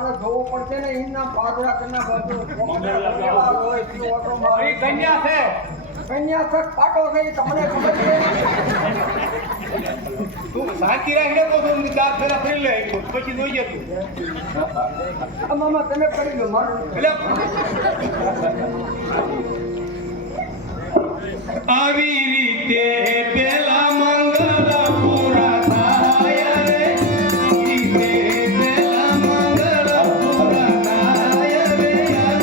મારે જોવું પડશે ને એમના પાદરા કરના બાજુ હોય બીજું ઓટો મારી કન્યા છે પાટો છે તમને ખબર છે તું સાચી રાખીને તો તું ચાર ફેરા ફરી લે પછી જોઈએ તું મામા તમે કરી લો મારું એટલે આવી રીતે પેલા મંગળ પૂરા થાય રે પેલા મંગળ પૂરા થાય રે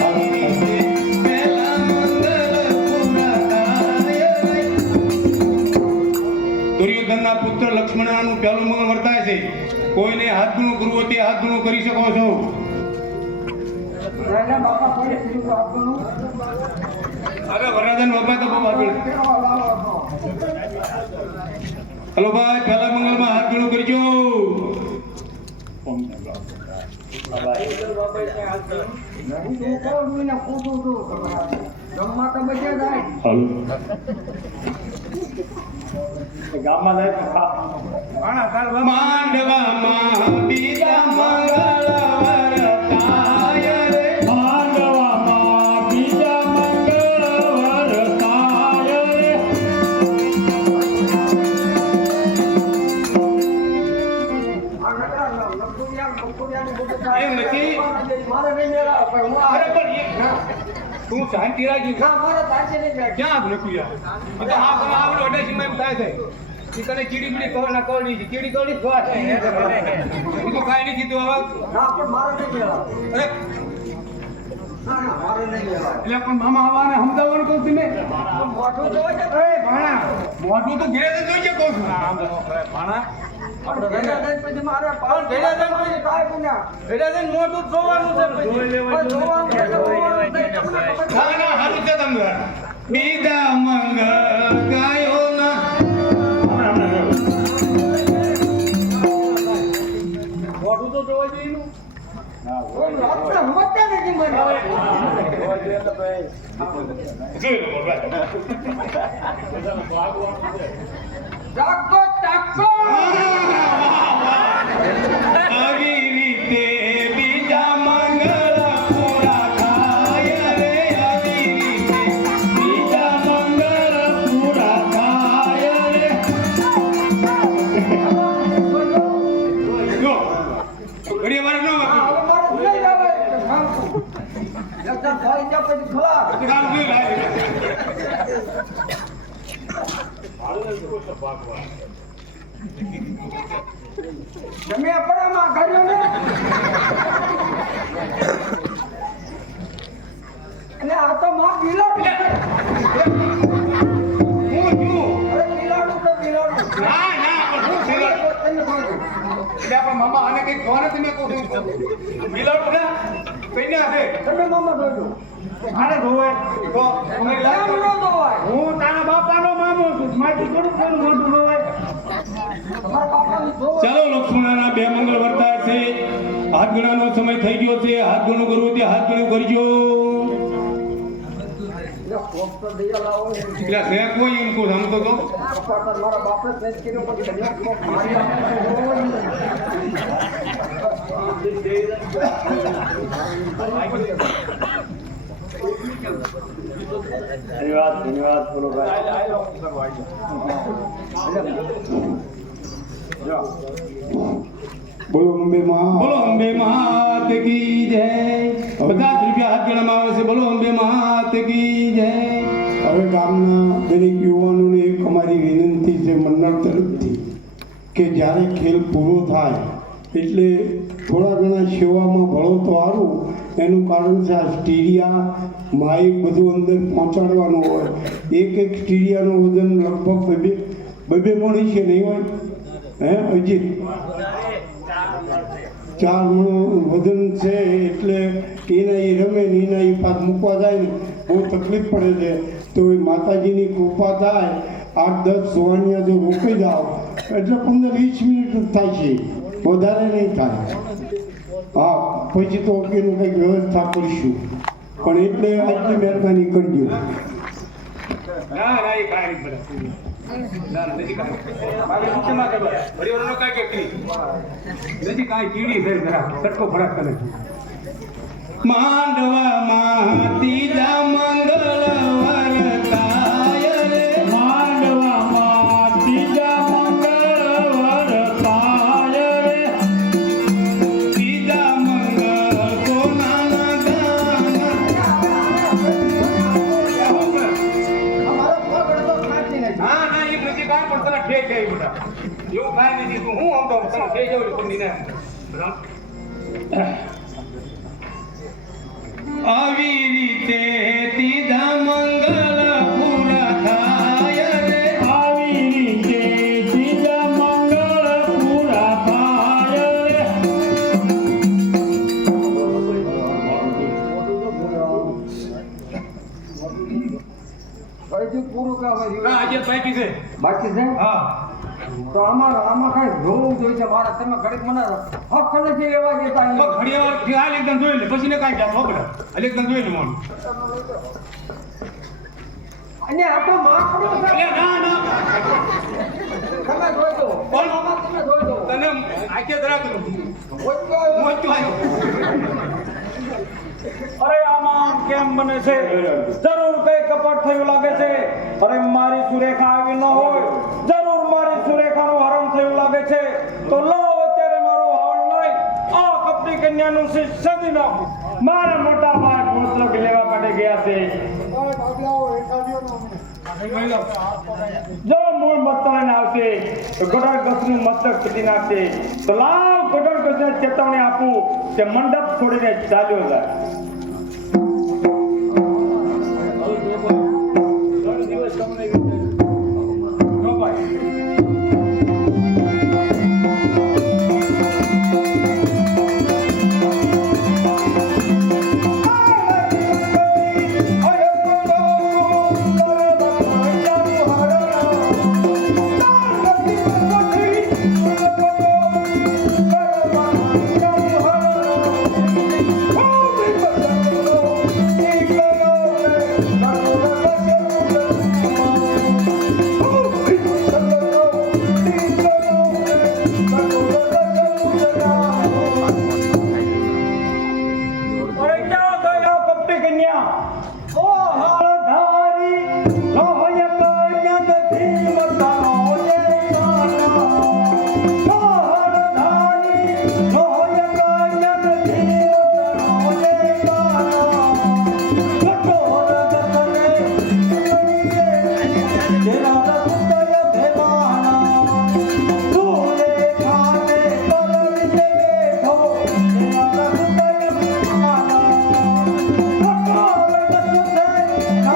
આવી રીતે પેલા મંગળ પૂરા થાય રે દુર્યોધનના પુત્ર લક્ષ્મણનું પહેલું મંગળ વર્તાય છે કોઈને હાથ ગુણું કરવું હોય તે હાથ ગુણું કરી શકો છો બાપા થોડી સીધું આપવાનું અરે વરદાન બાપા તો બહુ આગળ હલો ભાઈ પહેલા મંગળમાં હાથ ગણું કરજો માંડવામાં બીજા મંગળવાર થાય રે માંડવામાં બીજા મંગળવાર થાય રે એમ નથી મારે નહીં મેળા હું અરે પણ તું શાંતિ રાખી મારે સાચી નહીં જાય ક્યાં લખ્યું યાર એ તો હા પણ આવડો અઢાઈમાં એમ થાય છે એ તને ચીડી બીડી કહો ના કહો નહીં ચીડી કહો નહીં ખવા એ તો કાંઈ નહીં કીધું હવે ના પણ મારે નહીં મેળા અરે ના મારે નહીં મેળા એટલે પણ મામા આવવાને સમજાવવાનું કહું છું ને મોઢું જોવે છે ભાણા મોઢું તો ઘેરે તો જોઈ છે કહું છું ભાણા આપણે ભેગા થઈને પછી મારે પાલ ભેગા થઈને પછી કાંઈ ગુના ભેગા થઈને મોઢું જોવાનું છે પછી જોવાનું છે ના ના હારું છે તમને બીજા મંગળ ગાયો ના મોઢું તો જોવા જઈએ આપણે સમજતા નથી મને ચાકો ચાકો આવી રીતે બીજા મંગળ પૂરા થાય રે આવી રીતે બીજા મંગળ પૂરા થાય રે જો ઘડી વાર ન કામ જોઈ લાગે તમે આપણામાં કર્યો ને અને આ તો માં બિલાડું હું છું અરે બિલાડું તો બિલાડું ના ના પણ હું સિલાડું એટલે પણ મામા આને કઈ ખવાને તમે કહું છું મિલાડું ને કન્યા છે તમે મામા જોજો આને ધોવે તો અમે કેમ લાગ ન ધોવાય હું તારા બાપાનો મામો છું મારી થોડું થોડું મોટું ધોવાય તમારા બાપાની જોવો ચાલો લક્ષ્મણના બે મંગળ વર્તા છે હાથ ગણાનો સમય થઈ ગયો છે હાથ ગણું કરવું તે હાથ ગણું કરજો કોક તો દયા લાવો ને એટલે છે કોઈ ઇનકો સમતો તો મારા બાપે સેજ કર્યો પછી તમે કોક મારી ધન્યવાદ બોલો બોલો અંબે માં બોલો અંબે માત કી જય 50 રૂપિયા હાથ ગણામાં આવે છે બોલો અંબે માત કી જય હવે ગામના દરેક યુવાનોને એક અમારી વિનંતી છે મંડળ તરફથી કે જ્યારે ખેલ પૂરો થાય એટલે થોડા ઘણા સેવામાં ભળો તો સારું એનું કારણ છે આ સ્ટીરિયા માઇક બધું અંદર પહોંચાડવાનું હોય એક સ્ટીરિયાનું વજન લગભગ બે મણ છે નહીં હોય હે અજીત 4 મણ વજન છે એટલે એના એ રમે ને એના એ પાક મૂકવા જાય ને બહુ તકલીફ પડે છે તો એ માતાજીની કૃપા થાય 8-10 સોવાનિયા જો રોકી જાઓ એટલે 15-20 મિનિટ જ થાય છે વધારે નહીં થાય હા પછી તો એનું કંઈક વ્યવસ્થા કરીશું પણ એટલે આટલી મહેરબાની કરજો ના ના એ કાંઈ નહીં ના નથી કાંઈ બાકી પૂછેમાં કે પરિવારનો કાંઈ કેટલી નથી કાંઈ કીડી થઈ જરા સરખો ફરક કરે માંડવામાં ત્રીજા મંગળવાર થાય રે માંડવામાં ત્રીજા મંગળવાર થાય રે ત્રીજા મંગળ કોનાના ગાના અમારો પગડ તો ખાતી નથી. ના ના એ નથી કાંઈ પણ તને ઠેક જાય બેટા એવું કાંઈ નથી તું હું આમ તો તને ઠેક જાવ પણ ને આવી રીતે ત્રીજા મંગળ પૂરા થાય રે આવી રીતે ત્રીજા મંગળ પૂરા થાય રે ફરીથી પૂરું કામ ના કર્યું. આજે બાકી છે બાકી છે હા તો આમાં કઈ જોવું જોઈએ છે મારા. તમે ઘડીક મને હક નથી લેવા દેતા તો અહીંયા. ઘડી વાર થી હાલ એકદમ જોઈ લે પછી ને કાંઈ જાત ખબર હાલ એકદમ જોઈ લે મોન અને આ તો માખડો છે. એટલે ના ના તમે જોઈ દો. કોણ? આમાં તમે જોઈ દો. તને આખે ધરા કરું ઓછો આવ્યો. મોચું આવ્યો અરે આમાં આમ કેમ બને છે જરૂર કઈ કપટ થયું લાગે છે અરે મારી સુરેખા આવી ન હોય જરૂર મારી સુરેખાનું હરણ થયું લાગે છે તો લો અત્યારે મારું હરણ નહીં આ કપટી કન્યાનું સદી નાખું મારા મોટા ભાઈ પુસ્તક લેવા માટે ગયા છે જો મૂળ મસ્તક આવશે તો ગોડળ ગસનું મસ્તક છૂટી નાખશે તો લાવ ગોડળ ગસને ચેતવણી આપું કે મંડપ છોડીને ચાલ્યો જાય જો ભાઈ અરે ક્યાં ગયા કપટી કન્યા ઓ હાલધારી લોહય કન્યા નથી બતાવો જે કાના ઓ હાલધારી લોહય કન્યા નથી બતાવો જે કાના કઠોર દસરે તેરા રસ્તય ભેવાના તુલે ખાને કરવી દે બેઠો તેરા રસ્તય ભેવાના કઠોર દસરે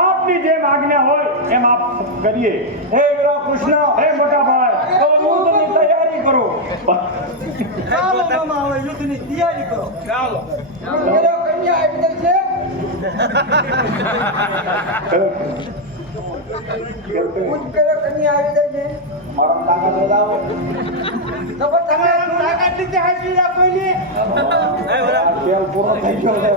આપની જેમ આજ્ઞા હોય એમ આપ કરીએ. હે વીરા કૃષ્ણ, હે મોટા ભાઈ, હવે યુદ્ધની તૈયારી કરો. ચાલો મામા હવે યુદ્ધની તૈયારી કરો. ચાલો પેલો કન્યા આવી ગઈ છે. પૂછ પેલો કન્યા આવી ગઈ છે. મારા તાકાત વધાવો. તો પણ તમે તાકાત લીધે હાચવી રાખો ને. તેલ પૂરો થઈ ગયો છે.